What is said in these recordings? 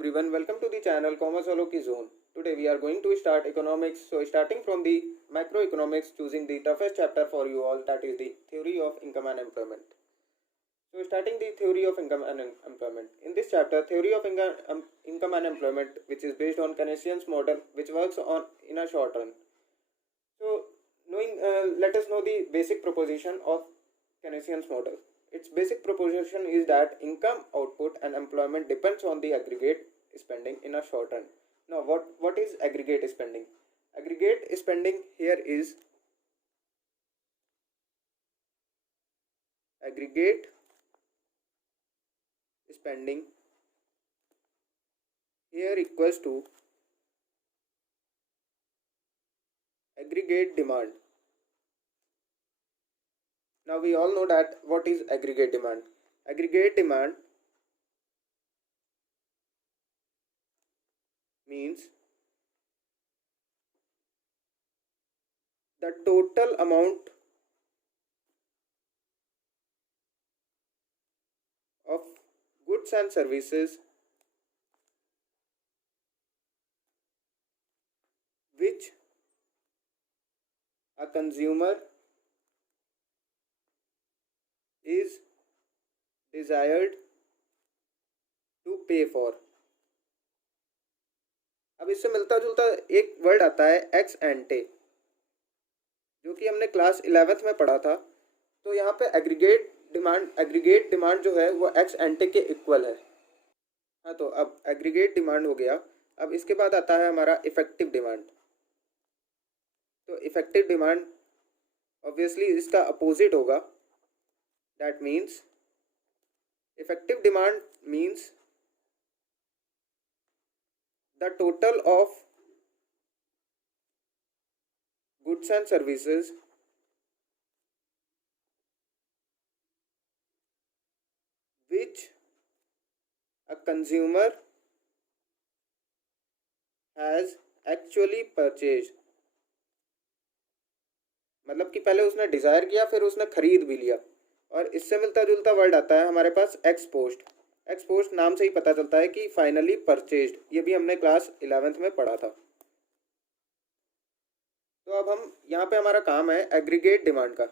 everyone, welcome to the channel Commerce Aloki Zone. Today we are going to start economics. So starting from the macroeconomics, choosing the toughest chapter for you all, that is the theory of income and employment. So starting the theory of income and employment. In this chapter, theory of income and employment, which is based on Keynesian's model, which works on in a short run. So let us know the basic proposition of Keynesian's model. Its basic proposition is that income, output and employment depends on the aggregate spending in a short run. Now what is aggregate spending? Aggregate spending here is aggregate spending here equals to aggregate demand. Now we all know that what is aggregate demand. Aggregate demand means the total amount of goods and services which a consumer is desired to pay for. अब इससे मिलता जुलता एक word आता है x एंटे, जो कि हमने क्लास 11th में पढ़ा था. तो यहाँ पे एग्रीगेट डिमांड जो है वो एक्स एंटे के इक्वल है. हाँ, तो अब एग्रीगेट डिमांड हो गया. अब इसके बाद आता है हमारा इफेक्टिव डिमांड. तो इफेक्टिव डिमांड ऑब्वियसली इसका अपोजिट होगा. That means effective demand means the total of goods and services which a consumer has actually purchased. मतलब कि पहले उसने डिज़ायर किया, फिर उसने खरीद भी लिया. और इससे मिलता जुलता वर्ड आता है हमारे पास एक्सपोस्ट. एक्सपोस्ट नाम से ही पता चलता है कि फाइनली परचेज्ड. ये भी हमने क्लास 11th में पढ़ा था. तो अब हम यहाँ पे हमारा काम है एग्रीगेट डिमांड का.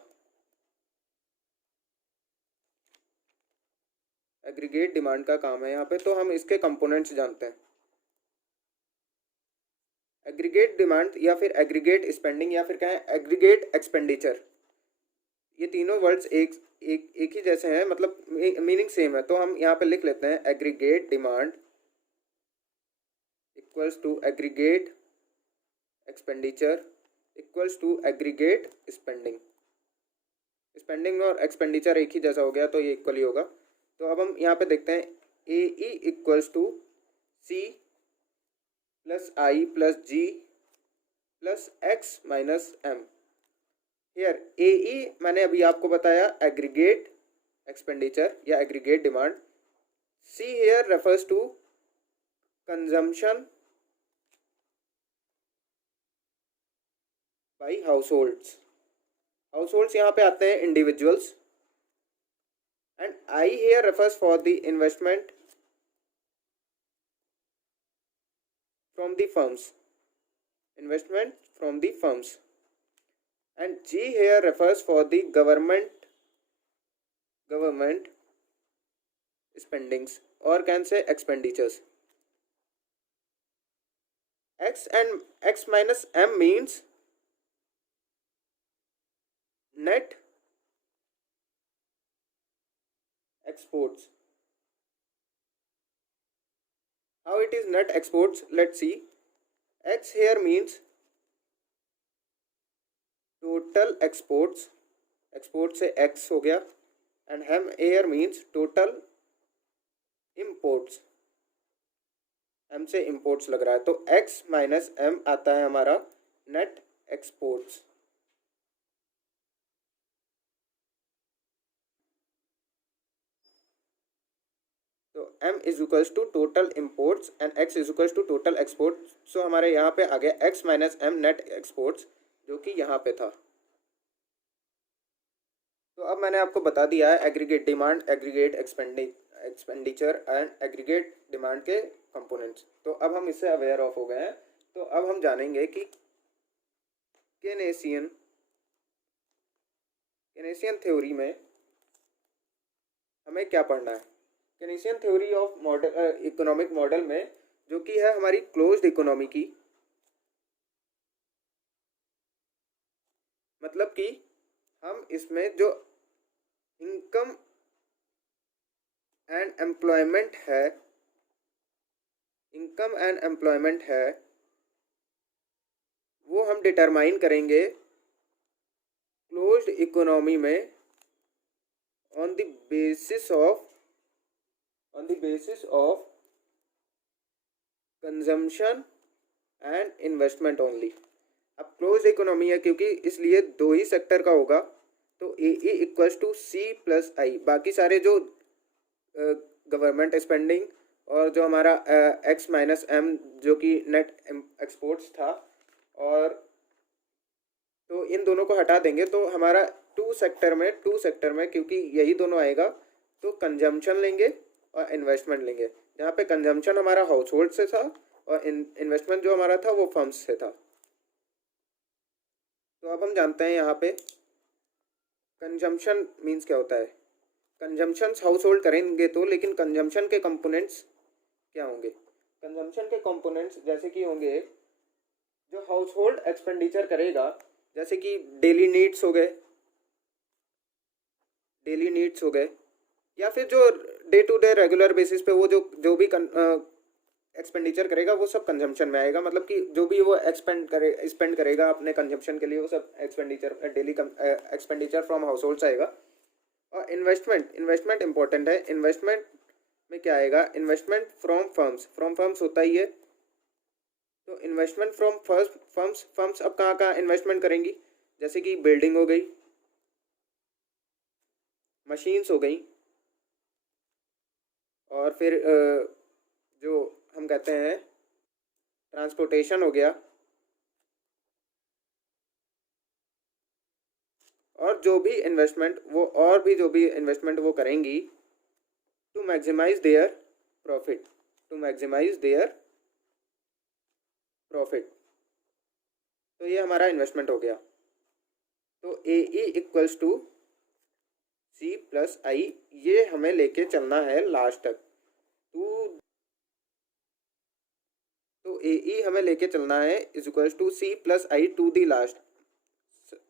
एग्रीगेट डिमांड का काम है यहाँ पे. तो हम इसके कंपोनेंट्स जानते हैं. एग्रीगेट डिमांड या फिर एग्रीगेट स्पेंडिंग या फिर कहें एग्रीगेट एक्सपेंडिचर, ये तीनों वर्ड्स एक ही जैसे हैं, मतलब मीनिंग सेम है. तो हम यहाँ पे लिख लेते हैं aggregate demand equals to aggregate expenditure equals to aggregate spending. Spending और एक्सपेंडिचर एक ही जैसा हो गया, तो ये इक्वल ही होगा. तो अब हम यहाँ पे देखते हैं A E equals to C plus I plus G plus X minus M. Here A E मैंने अभी आपको बताया एग्रीगेट एक्सपेंडिचर या aggregate demand. C here refers to consumption by households. Households यहाँ पे आते हैं individuals. And I here refers for the investment from the firms. Investment from the firms. And G here refers for the government spendings or can say expenditures. X and X minus M means net exports. How it is net exports? Let's see. X here means total exports. Export से X हो गया. And हम here means total imports. M से imports लग रहा है, तो x minus M आता है हमारा नेट एक्सपोर्ट्स. तो M is equals to total imports and X is equals to total exports. So हमारे यहाँ पे आ गया X minus M net exports, जो कि यहाँ पे था. तो अब मैंने आपको बता दिया है aggregate demand, aggregate expenditure and aggregate demand के कंपोनेंट्स। तो अब हम इससे अवेयर ऑफ हो गए हैं। तो अब हम जानेंगे कि केनेसियन थ्योरी में हमें क्या पढ़ना है। Keynesian theory of model economic model में, जो कि है हमारी क्लोज्ड इकोनॉमी की, मतलब कि हम इसमें जो इनकम एंड एम्प्लॉयमेंट है वो हम डिटरमाइन करेंगे क्लोज्ड इकोनॉमी में on the basis of consumption and investment only. अब क्लोज्ड इकोनॉमी है क्योंकि इसलिए दो ही सेक्टर का होगा, तो ए इक्वल्स टू सी प्लस आई। बाकी सारे जो गवर्नमेंट स्पेंडिंग और जो हमारा एक्स माइनस एम जो कि नेट एक्सपोर्ट्स था, और तो इन दोनों को हटा देंगे तो हमारा टू सेक्टर में क्योंकि यही दोनों आएगा, तो कंजम्पशन लेंगे और इन्वेस्टमेंट लेंगे, जहाँ पे कंजम्पशन हमारा हाउस होल्ड से था और इन्वेस्टमेंट जो हमारा था वो फर्म्स से था। तो अब हम जानते हैं यहाँ पे कंजम्पशन मीन्स क्या होता है। कंजम्पशन हाउस होल्ड करेंगे तो, लेकिन कंजम्पशन के कंपोनेंट्स क्या होंगे। कंजम्पशन के कंपोनेंट्स जैसे कि होंगे जो हाउस होल्ड एक्सपेंडिचर करेगा, जैसे कि डेली नीड्स हो गए, या फिर जो day to day regular basis पे वो जो भी एक्सपेंडिचर करेगा वो सब कंजम्पशन में आएगा। मतलब कि जो भी वो स्पेंड करेगा अपने कंजम्पशन के लिए, वो सब expenditure daily expenditure from house holds आएगा। और इन्वेस्टमेंट इंपॉर्टेंट है। इन्वेस्टमेंट में क्या आएगा, इन्वेस्टमेंट फ्रॉम फर्म्स होता ही है। तो इन्वेस्टमेंट फ्रॉम फर्म्स अब कहाँ इन्वेस्टमेंट करेंगी, जैसे कि बिल्डिंग हो गई, मशीन्स हो गई, और फिर जो हम कहते हैं ट्रांसपोर्टेशन हो गया, और जो भी इन्वेस्टमेंट वो करेंगी टू मैक्सिमाइज देयर प्रॉफिट। तो ये हमारा इन्वेस्टमेंट हो गया। तो ए इक्वल्स टू सी प्लस आई, ये हमें लेके चलना है लास्ट तक। तो ए हमें लेके चलना है is equals to C plus I to the last.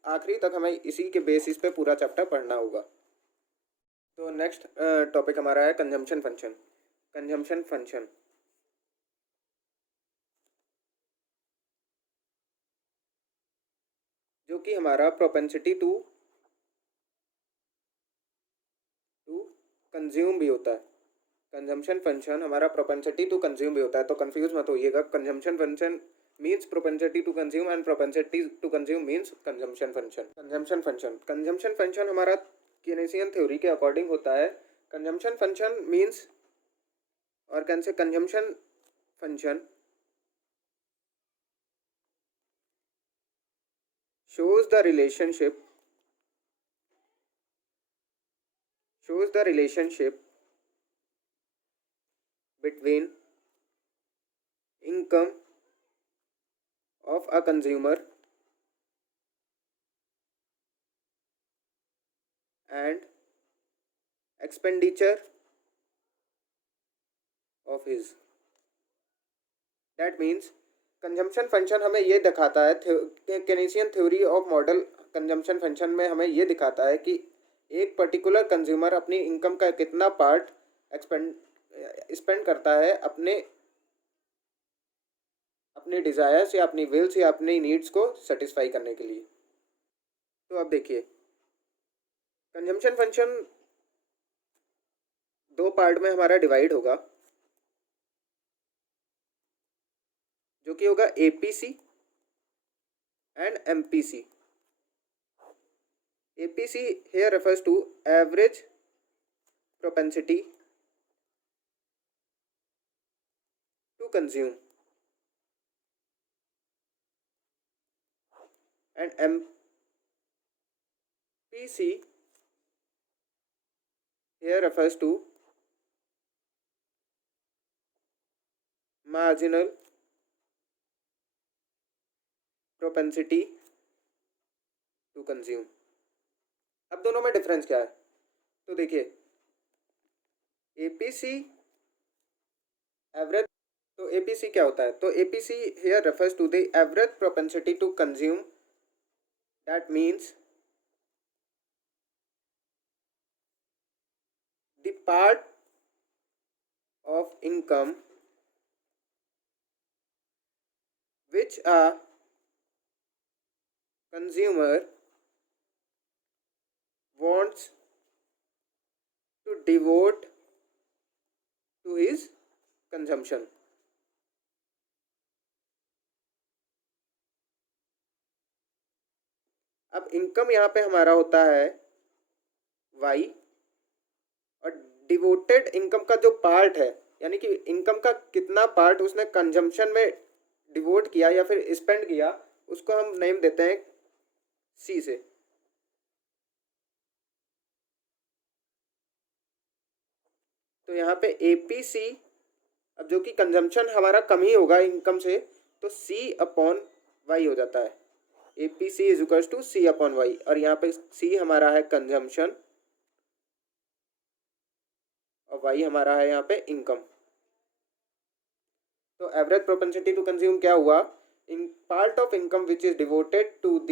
आखिरी तक हमें इसी के बेसिस पे पूरा चैप्टर पढ़ना होगा। तो नेक्स्ट टॉपिक हमारा है कंजम्पशन फंक्शन। जो कि हमारा प्रोपेंसिटी टू कंज्यूम भी होता है। कंजम्पशन फंक्शन हमारा प्रोपेंसिटी टू कंज्यूम भी होता है, तो कंफ्यूज मत होइएगा। Consumption function means propensity to consume and propensity to consume means consumption function हमारा केनेसियन थ्योरी के अकॉर्डिंग होता है। कंजम्पशन फंक्शन मीन्स, और can say consumption function shows the relationship between income of a consumer and expenditure of his। That means consumption function हमें ये दिखाता है, Keynesian theory of model consumption function में हमें ये दिखाता है कि एक पर्टिकुलर कंज्यूमर अपनी इनकम का कितना पार्ट स्पेंड करता है अपने डिज़ायर्स या अपनी विल्स या अपनी नीड्स को सेटिस्फाई करने के लिए। तो अब देखिए, कंजम्पशन फंक्शन दो पार्ट में हमारा डिवाइड होगा, जो कि होगा APC and MPC. APC here refers to average propensity to consume, and MPC here refers to marginal propensity to consume. अब दोनों में डिफरेंस क्या है? तो देखिए एपीसी एवरेज, तो एपीसी क्या होता है? तो APC here refers to the average propensity to consume, that means the part of income which a consumer wants to devote to his consumption। अब इनकम यहाँ पे हमारा होता है वाई, और डिवोटेड इनकम का जो पार्ट है, यानी कि इनकम का कितना पार्ट उसने कंजम्पशन में डिवोट किया या फिर स्पेंड किया, उसको हम नेम देते हैं सी से। तो यहाँ पे एपीसी, अब जो कि कंजम्पशन हमारा कम ही होगा इनकम से, तो सी अपॉन वाई हो जाता है। APC is equal to C upon Y, और यहाँ पे सी हमारा है कंजम्पशन और वाई हमारा है यहाँ पे इनकम। तो एवरेज प्रोपेंसिटी टू कंज्यूम क्या हुआ? In part of income which is devoted to the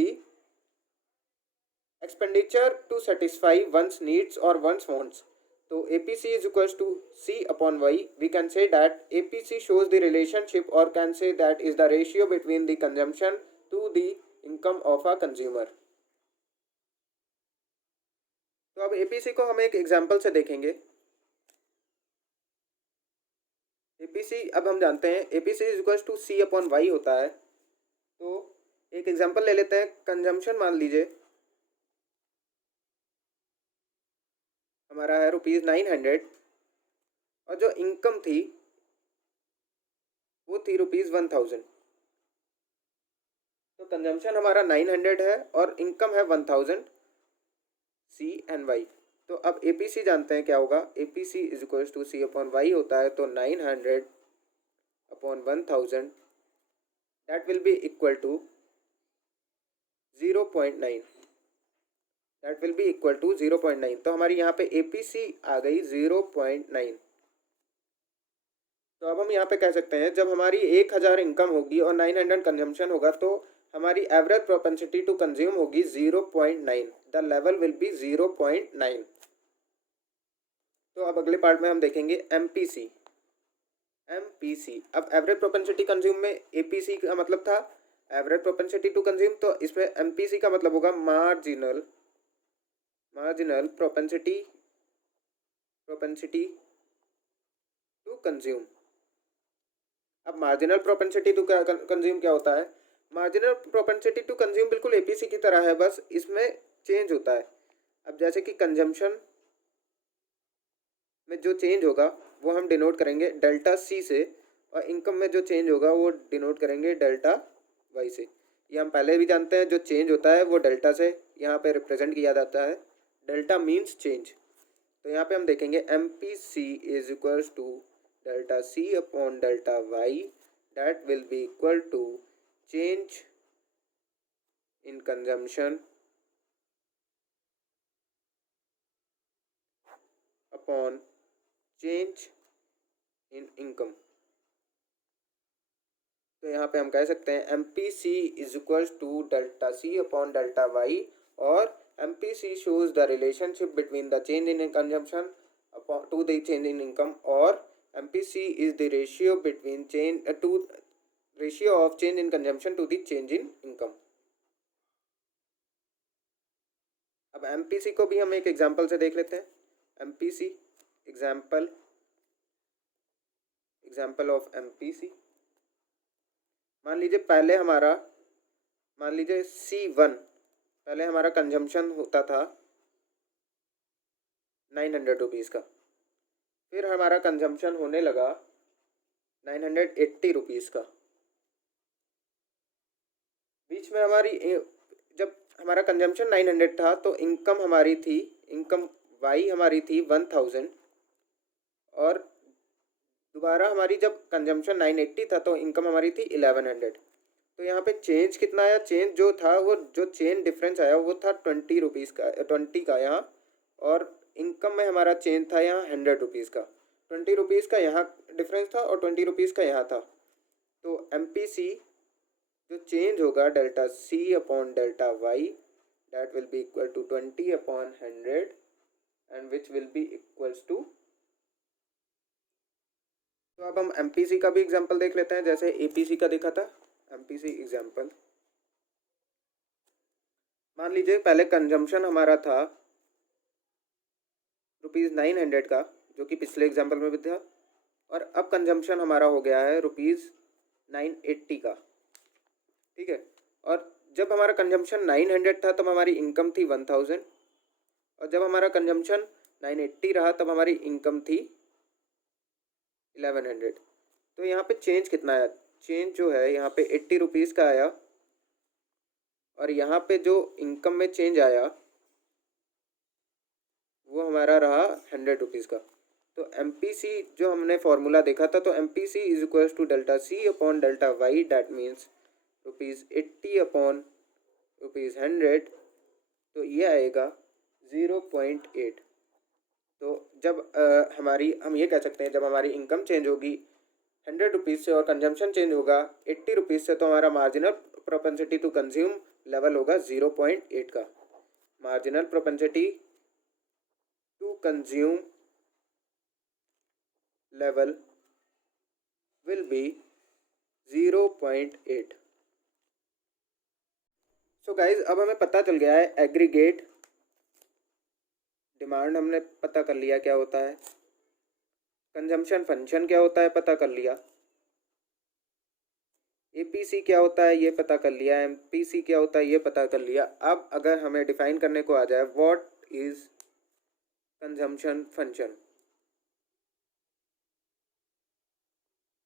expenditure to satisfy one's needs और वंस वांट्स। तो APC is equals to C upon Y. We can say that APC shows the relationship, or can say that is the ratio between the consumption to the income of a consumer. तो अब APC को हम एक example से देखेंगे। APC अब हम जानते हैं APC is equals to C upon Y होता है। तो एक एग्जांपल ले लेते हैं। कंजम्पशन मान लीजिए हमारा है ₹900, और जो इनकम थी वो थी ₹1000। तो कंजम्पशन हमारा 900 है और इनकम है 1000, सी एंड वाई। तो अब एपीसी जानते हैं क्या होगा? APC is equal to C upon Y होता है। तो 900 upon 1000 that will be equal to 0.9, that will be equal to 0.9। तो हमारी यहाँ पे एपीसी आ गई 0.9। तो अब हम यहाँ पे कह सकते हैं जब हमारी 1000 इनकम होगी और 900 कंजम्पशन होगा, तो हमारी एवरेज प्रोपेंसिटी टू कंज्यूम होगी 0.9। The level will B 0.9। तो अब अगले पार्ट में हम देखेंगे एमपीसी। एमपीसी, अब एवरेज प्रोपेंसिटी कंज्यूम में एपीसी का मतलब था एवरेज प्रोपेंसिटी टू कंज्यूम, तो इसमें एमपीसी का मतलब होगा मार्जिनल प्रोपेंसिटी टू कंज्यूम। अब मार्जिनल प्रोपेंसिटी टू कंज्यूम क्या होता है? मार्जिनल प्रोपेंसिटी टू कंज्यूम बिल्कुल एपीसी की तरह है, बस इसमें चेंज होता है। अब जैसे कि कंजम्पशन में जो चेंज होगा वो हम डिनोट करेंगे डेल्टा सी से, और इनकम में जो चेंज होगा वो डिनोट करेंगे डेल्टा वाई से। ये हम पहले भी जानते हैं, जो चेंज होता है वो डेल्टा से यहाँ पे रिप्रेजेंट किया जाता है। Delta means change. तो यहाँ पे हम देखेंगे M P C is equals to delta C upon delta Y, that will be equal to change in consumption upon change in income. तो यहाँ पे हम कह सकते हैं M P C is equals to delta C upon delta Y, और M P C shows the relationship between the change in consumption to the change in income, और M P C is the ratio between ratio of change in consumption to the change in income. अब M P C को भी हम एक example से देख लेते हैं। M P C example of M P C. मान लीजिए C1 पहले हमारा कंजम्पशन होता था 900 रुपीज़ का, फिर हमारा कंजम्पशन होने लगा 980 रुपीज़ का। बीच में जब हमारा कंजम्पशन 900 था तो इनकम वाई हमारी थी 1000, और दोबारा हमारी जब कंजम्पशन 980 था तो इनकम हमारी थी 1100। तो यहाँ पे चेंज कितना आया, चेंज जो था वो जो चेंज डिफरेंस आया वो था 20 रुपीज़ का, 20 का यहाँ, और इनकम में हमारा चेंज था यहाँ 100 रुपीज़ का। 20 रुपीज़ का यहाँ डिफरेंस था और 20 रुपीज़ का यहाँ था। तो MPC जो चेंज होगा delta C upon delta Y, that will be equal to 20 upon 100 and which will be equals to. तो अब हम MPC का भी एग्जाम्पल देख लेते हैं जैसे APC का देखा था। MPC एग्जाम्पल, मान लीजिए पहले कंजम्पशन हमारा था ₹900 का, जो कि पिछले एग्जाम्पल में भी था, और अब कंजम्पशन हमारा हो गया है ₹980 का। ठीक है, और जब हमारा कंजम्पशन 900 था तब हमारी इनकम थी 1000, और जब हमारा कंजम्पशन 980 रहा तब हमारी इनकम थी 1100। तो यहाँ पे चेंज कितना आया, चेंज जो है यहाँ पे 80 रुपीज़ का आया, और यहाँ पे जो इनकम में चेंज आया वो हमारा रहा 100 रुपीज़ का। तो MPC जो हमने फॉर्मूला देखा था, तो MPC is equals to delta C upon delta Y, that means ₹80 upon ₹100। तो ये आएगा 0.8। तो जब हम ये कह सकते हैं जब हमारी इनकम चेंज होगी 100 रुपीज़ से और कंजम्पशन चेंज होगा 80 रुपीज़ से, तो हमारा marginal propensity to consume level होगा 0.8 का। Marginal propensity to consume level will be 0.8। So guys, अब हमें पता चल गया है एग्रीगेट डिमांड हमने पता कर लिया क्या होता है, कंजम्पशन फंक्शन क्या होता है पता कर लिया, APC क्या होता है ये पता कर लिया, MPC क्या होता है ये पता कर लिया। अब अगर हमें डिफाइन करने को आ जाए व्हाट इज कंजम्पशन फंक्शन,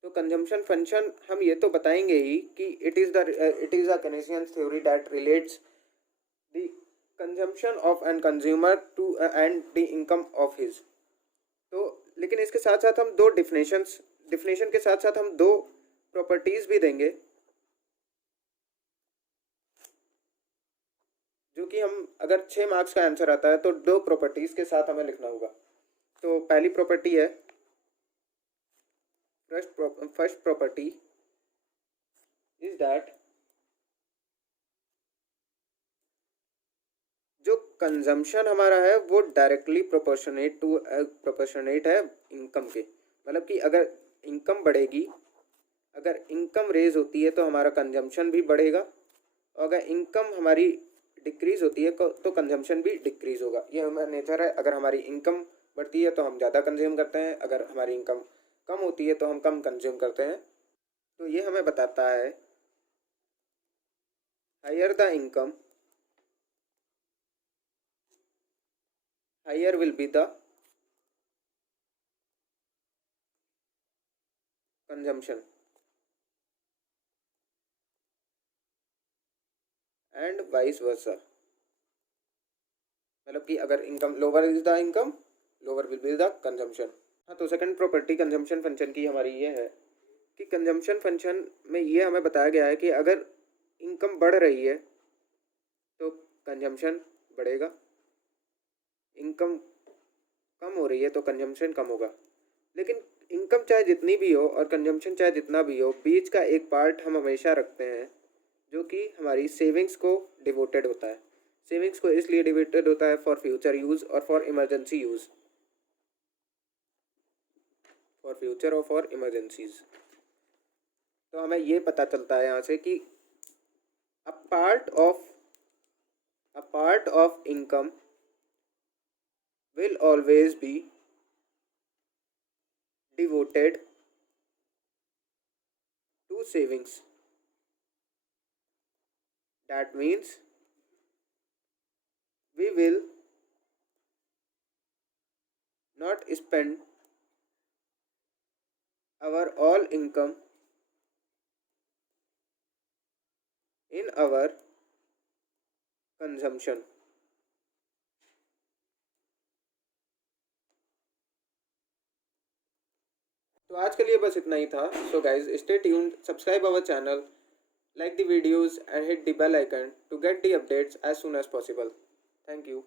तो कंजम्पशन फंक्शन हम ये तो बताएंगे ही कि it is a Keynesian theory that relates the consumption of an consumer to and the income of his. तो लेकिन इसके साथ साथ हम दो डिफिनेशन के साथ साथ हम दो प्रॉपर्टीज भी देंगे, जो कि हम अगर 6 मार्क्स का आंसर आता है तो दो प्रॉपर्टीज के साथ हमें लिखना होगा। तो पहली प्रॉपर्टी है, फर्स्ट प्रॉपर्टी इज दैट जो कंजम्पशन हमारा है वो डायरेक्टली प्रोपोर्शनेट है इनकम के। मतलब कि अगर इनकम बढ़ेगी, अगर इनकम रेज होती है तो हमारा कंजम्पशन भी बढ़ेगा, और अगर इनकम हमारी डिक्रीज होती है तो कंजम्पशन भी डिक्रीज होगा। ये हमारा नेचर है। अगर हमारी इनकम बढ़ती है तो हम ज़्यादा कंज्यूम करते हैं, अगर हमारी इनकम कम होती है तो हम कम कंज्यूम करते हैं। तो ये हमें बताता है higher the income higher will be the consumption and vice versa. मतलब कि अगर income lower is the income, lower will be the consumption. हाँ, तो सेकंड प्रॉपर्टी कंजम्पशन फंक्शन की हमारी ये है कि कंजम्पशन फंक्शन में ये हमें बताया गया है कि अगर इनकम बढ़ रही है तो कंजम्पशन बढ़ेगा, इनकम कम हो रही है तो कंजम्पशन कम होगा। लेकिन इनकम चाहे जितनी भी हो और कंजम्पशन चाहे जितना भी हो, बीच का एक पार्ट हम हमेशा रखते हैं जो कि हमारी सेविंग्स को डिवोटेड होता है। सेविंग्स को इसलिए डिवोटेड होता है फॉर फ्यूचर यूज़ और for emergency use, for future और फॉर इमरजेंसीज। तो हमें ये पता चलता है यहाँ से कि a part of income will always be devoted to savings. That means we will not spend our all income in our consumption. तो आज के लिए बस इतना ही था. So guys stay tuned, subscribe our channel, like the videos and hit the bell icon to get the updates as soon as possible. Thank you.